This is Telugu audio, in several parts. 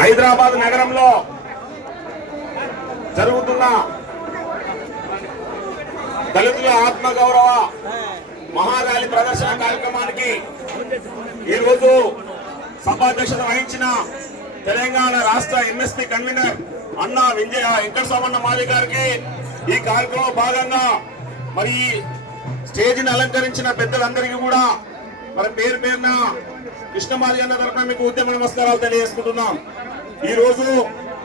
హైదరాబాద్ నగరంలో జరుగుతున్న దళితుల ఆత్మగౌరవ మహారాలి ప్రదర్శన కార్యక్రమానికి ఈరోజు సభాధ్యక్షత వహించిన తెలంగాణ రాష్ట్ర ఎంఎస్పీ కన్వీనర్ అన్న వెంకటస్వామన్న మాది గారికి ఈ కార్యక్రమంలో భాగంగా మరి స్టేజిని అలంకరించిన పెద్దలందరికీ కూడా మరి పేరు పేరున కృష్ణమాది అన్న తరఫున మీకు ఉద్యమ నమస్కారాలు తెలియజేసుకుంటున్నాం. ఈ రోజు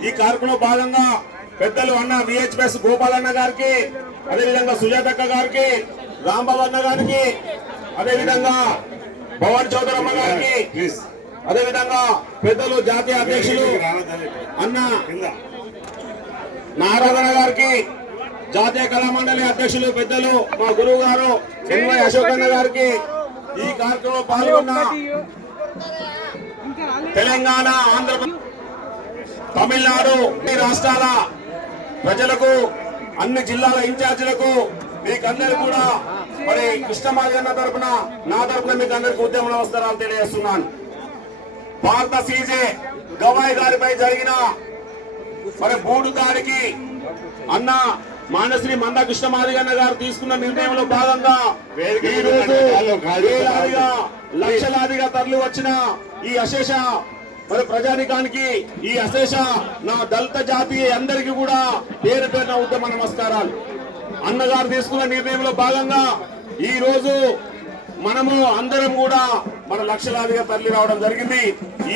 ఈ కార్యక్రమంలో భాగంగా పెద్దలు అన్న విహెచ్ఎస్ గోపాలన్న గారికి, అదేవిధంగా సుజాతక్క గారికి, రాంబాబు అన్న గారికి, అదేవిధంగా పవన్ చౌదరమ్మ గారికి, అదేవిధంగా పెద్దలు జాతీయ అధ్యక్షులు అన్న నారాయణ గారికి, జాతీయ కళామండలి అధ్యక్షులు పెద్దలు మా గురువు గారు ఎన్వై అశోకన్న గారికి, ఈ కార్యక్రమంలో పాల్గొన్న తెలంగాణ, ఆంధ్రప్రదేశ్, తమిళనాడు రాష్ట్రాల ప్రజలకు, అన్ని జిల్లాల ఇన్ఛార్జీలకు మీకందరూ కూడా మరి కృష్ణమాది అన్న తరఫున, నా తరఫున మీకు అందరికీ ఉద్యమ నమస్కారాలు తెలియజేస్తున్నాను. భారత సీజే గవాయ్ గారిపై జరిగిన మరి బూడు దాడికి అన్న మానశ్రీ మంద కృష్ణమాది అన్న గారు తీసుకున్న నిర్ణయంలో భాగంగా ఈ రోజు వేలాదిగా లక్షలాదిగా తరలి వచ్చిన ఈ అశేష మరి ప్రజానికానికి, ఈ అశేష నా దళిత జాతి అందరికీ కూడా పేరు పేరున ఉద్యమ నమస్కారాలు. అన్నగారు తీసుకున్న నిర్ణయంలో భాగంగా ఈ రోజు మనము అందరం కూడా మన లక్షలాదిగా తరలి రావడం జరిగింది.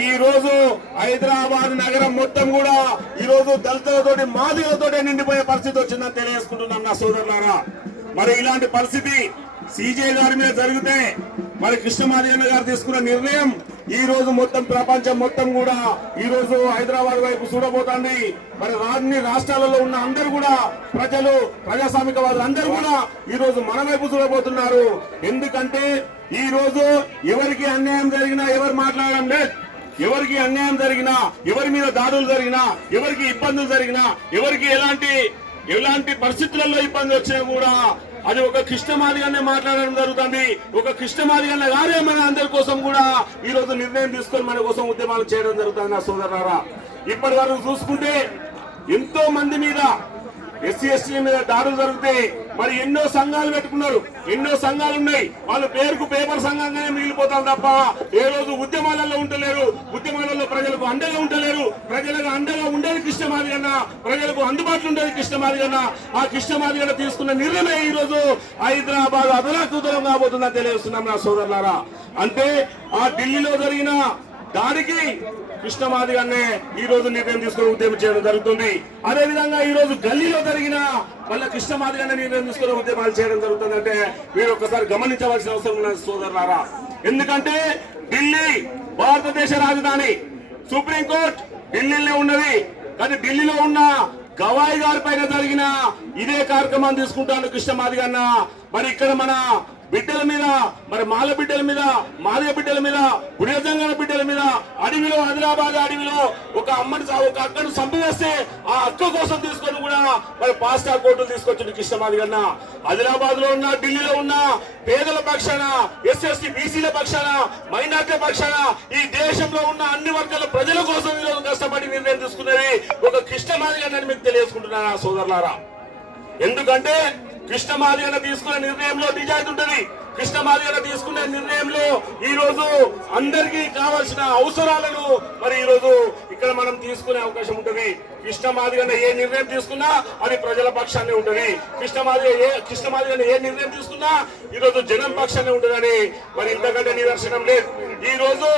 ఈ రోజు హైదరాబాద్ నగరం మొత్తం కూడా ఈ రోజు దళితులతోటి, మాదిగలతోటి నిండిపోయే పరిస్థితి వచ్చిందని తెలియజేసుకుంటున్నాం నా సోదరులారా. మరి ఇలాంటి పరిస్థితి సీజే గారి మీద జరిగితే మరి కృష్ణమాది అన్న గారు తీసుకున్న నిర్ణయం ఈ రోజు మొత్తం ప్రపంచం మొత్తం కూడా ఈ రోజు హైదరాబాద్ వైపు చూడబోతోంది. మరి అన్ని రాష్ట్రాలలో ఉన్న అందరూ కూడా ప్రజలు, ప్రజాస్వామికవాదులు అందరూ కూడా ఈ రోజు మన వైపు చూడబోతున్నారు. ఎందుకంటే ఈ రోజు ఎవరికి అన్యాయం జరిగినా ఎవరు మాట్లాడడం లేదు. ఎవరికి అన్యాయం జరిగినా, ఎవరి మీద దాడులు జరిగినా, ఎవరికి ఇబ్బందులు జరిగినా, ఎవరికి ఎలాంటి పరిస్థితులలో ఇబ్బంది వచ్చినా కూడా అది ఒక కృష్ణమాదిగానే మాట్లాడడం జరుగుతుంది. ఒక కృష్ణమాదిగానే గారే మన అందరి కోసం కూడా ఈ రోజు నిర్ణయం తీసుకొని మన కోసం ఉద్యమాలు చేయడం జరుగుతుంది నా సోదరులారా. ఇప్పటి వరకు చూసుకుంటే ఎంతో మంది మీద, ఎస్సీ ఎస్టీ మీద దాడులు జరిగితే మరి ఎన్నో సంఘాలు పెట్టుకున్నారు, ఎన్నో సంఘాలు ఉన్నాయి. వాళ్ళు పేరుకు పేపర్ సంఘంగానే మిగిలిపోతారు తప్ప ఏ రోజు ఉద్యమాలలో ఉండలేరు, ఉద్యమాలలో ప్రజలకు అండగా ఉండలేరు. ప్రజలకు అండగా ఉండేది కృష్ణమాది అన్న, ప్రజలకు అందుబాటులో ఉండేది కృష్ణమాది అన్న. ఆ కృష్ణమాది అన్న తీసుకున్న నిర్ణయం ఈ రోజు హైదరాబాద్ అదలాకుతలం కాబోతుందని తెలియజేస్తున్నాం నా సోదరులారా. అంటే ఆ ఢిల్లీలో జరిగిన దానికి కృష్ణమాది అన్నే ఈ రోజు నిర్ణయం తీసుకుని ఉద్యమం చేయడం జరుగుతుంది. అదే విధంగా ఈ రోజు గల్లీలో జరిగిన మళ్ళీ కృష్ణమాది అన్న నిర్ణయం తీసుకుని ఉద్యమాలు చేయడం జరుగుతుంది. అంటే మీరు ఒక్కసారి గమనించవలసిన అవసరం ఉన్నది సోదరులారా. ఎందుకంటే ఢిల్లీ భారతదేశ రాజధాని, సుప్రీంకోర్టు ఢిల్లీలో ఉన్నది. కానీ ఢిల్లీలో ఉన్న గవాయ్ గారి పైన జరిగిన ఇదే కార్యక్రమాన్ని తీసుకుంటాను కృష్ణమాది అన్న. మరి ఇక్కడ మన బిడ్డల మీద, మరి మాల బిడ్డల మీద, మాదిగ బిడ్డల మీద, పుణ్యజంగన బిడ్డల మీద అడవిలో, ఆదిలాబాద్ అడవిలో ఒక అక్కను చంపివేస్తే ఆ అక్క కోసం తీసుకొని కూడా మరి ఫాస్ట్ కోర్టులు తీసుకొచ్చింది కృష్ణమాది అన్న. ఆదిలాబాద్ లో ఉన్న, ఢిల్లీలో ఉన్న పేదల పక్షాన, ఎస్ఎస్టీ బీసీల పక్షాన, మైనార్టీ పక్షాన, ఈ దేశంలో ఉన్న అన్ని వర్గాల ప్రజల కోసం ఈరోజు కష్టపడి నిర్ణయం తీసుకున్నది ఒక కృష్ణమాది అన్నని మీకు తెలియజేసుకుంటున్నా సోదరులారా. ఎందుకంటే కృష్ణమాది అన్న తీసుకున్న నిర్ణయంలో నిజాయితీ ఉంటుంది. కృష్ణమాది అన్న తీసుకునే నిర్ణయంలో ఈ రోజు అందరికీ కావాల్సిన అవసరాలను మరి ఈ రోజు ఇక్కడ మనం తీసుకునే అవకాశం ఉంటుంది. కృష్ణమాది అన్న ఏ నిర్ణయం తీసుకున్నా అది ప్రజల పక్షాన్ని ఉంటుంది. కృష్ణమాది అన్న ఏ నిర్ణయం తీసుకున్నా ఈ రోజు జనం పక్షాన్ని ఉంటుందని మరి ఇంతకంటే నిదర్శనం లేదు. ఈ రోజు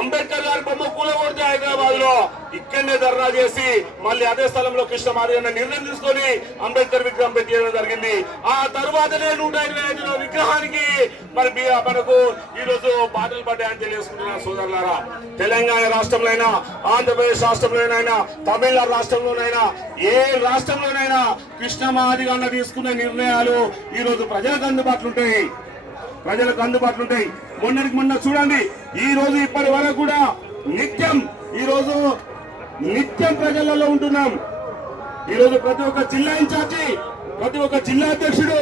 అంబేద్కర్ గారి బొమ్మ కూలగొడితే హైదరాబాద్ లో ఇక్కడనే ధర్నా చేసి మళ్ళీ అదే స్థలంలో కృష్ణమాది అన్న నిర్ణయం తీసుకొని అంబేద్కర్ విగ్రహం పెట్టడం జరిగింది. ఆ తరువాతనే 125వ విగ్రహానికి మరి మనకు ఈ రోజు బాటలు పడ్డాయని తెలియజేసుకుంటున్నారు సోదరులారా. తెలంగాణ రాష్ట్రంలోనైనా, ఆంధ్రప్రదేశ్ రాష్ట్రంలోనైనా, తమిళనాడు రాష్ట్రంలోనైనా, ఏ రాష్ట్రంలోనైనా కృష్ణమాది అన్న తీసుకునే నిర్ణయాలు ఈ రోజు ప్రజలకు అందుబాటులో ఉంటాయి. మొన్నటికి మొన్న చూడండి, ఈ రోజు ఇప్పటి వరకు కూడా నిత్యం ప్రజలలో ఉంటున్నాం. ఈ రోజు ప్రతి ఒక్క జిల్లా ఇన్ఛార్జి, ప్రతి ఒక్క జిల్లా అధ్యక్షుడు,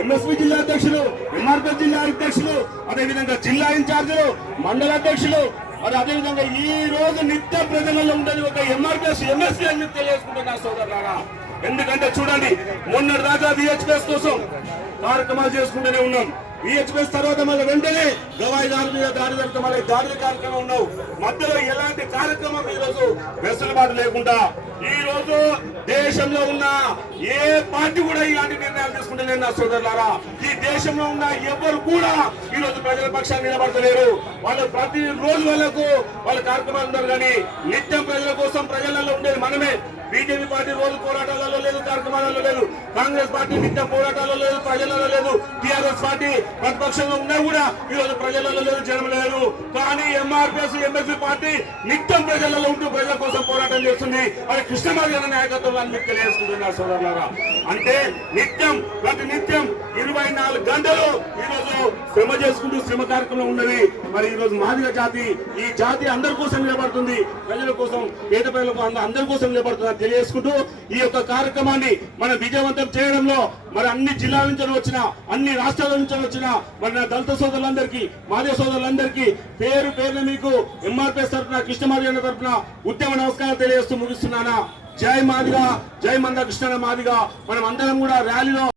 ఎంఎస్పీ జిల్లా అధ్యక్షులు, ఎంఆర్పీ జిల్లా అధ్యక్షులు, అదేవిధంగా జిల్లా ఇన్ఛార్జీలు, మండల అధ్యక్షులు, మరి అదేవిధంగా ఈ రోజు నిత్య ప్రజలలో ఉండేది ఒక ఎంఆర్పిఎస్ ఎంఎస్సీ అని తెలియజేసుకుంటున్నారు సోదరులారా. ఎందుకంటే చూడండి, మొన్నటి దాకా విహెచ్పిఎస్ కోసం కార్యక్రమాలు చేసుకుంటూనే ఉన్నాం. విహెచ్పిఎస్ తర్వాత మళ్ళీ వెంటనే గవాయి దారి మీద దాడి జరుగుతూ మళ్ళీ దాడుల కార్యక్రమం ఉన్నావు. మధ్యలో ఎలాంటి కార్యక్రమం ఈ రోజు వెసులుబాటు లేకుండా ఈ రోజు దేశంలో ఉన్న ఏ పార్టీ కూడా ఇలాంటి నిర్ణయాలు తీసుకుంటలేదు నా సోదరులారా. ఈ దేశంలో ఉన్న ఎవరు కూడా ఈ రోజు ప్రజల పక్షాన్ని నిలబడతలేరు. వాళ్ళు ప్రతి రోజు వాళ్ళ కార్యక్రమాలు ఉన్నారు, కానీ నిత్యం ప్రజల కోసం ప్రజలలో ఉండేది మనమే. బీజేపీ పార్టీ రోజు పోరాటాలలో లేదు, కార్యక్రమాలలో లేదు. కాంగ్రెస్ పార్టీ నిత్య పోరాటాలలో లేదు, ప్రజలలో లేదు. టీఆర్ఎస్ పార్టీ ప్రతిపక్షంలో ఉన్నా కూడా ఈ రోజు ప్రజలలో లేదు, జనం లేదు. కానీ ఎంఆర్పిఎస్ ఎంఎస్పీ పార్టీ నిత్యం ప్రజలలో ఉంటూ ప్రజల కోసం పోరాటం చేస్తుంది. అది కృష్ణమార్గ నాయకత్వంలో అన్ని తెలియజేసుకుంటున్నారు సోదరులారా. అంటే నిత్యం ప్రతి నిత్యం 24 గంటలు ఈ రోజు శ్రమ చేసుకుంటూ శ్రమ కార్యక్రమం ఉన్నది. మరి ఈ రోజు మాదిగ జాతి, ఈ జాతి అందరి కోసం నిలబడుతుంది, ప్రజల కోసం, పేద ప్రజలకు అందరి కోసం నిలబడుతుంది తెలియజేసుకుంటూ ఈ యొక్క కార్యక్రమాన్ని మనం విజయవంతం చేయడంలో మరి అన్ని జిల్లాల నుంచి వచ్చిన, అన్ని రాష్ట్రాల నుంచి వచ్చిన మరి నా దళిత సోదరులందరికీ, మాదిగ సోదరులందరికీ పేరు పేరున మీకు ఎంఆర్పిఎస్ తరఫున, కృష్ణమాదిగ తరఫున ఉద్యమ నమస్కారాలు తెలియజేస్తూ ముగిస్తున్నానా. జై మాదిగ, జై మంద కృష్ణ మాదిగ. మనం అందరం కూడా ర్యాలీలో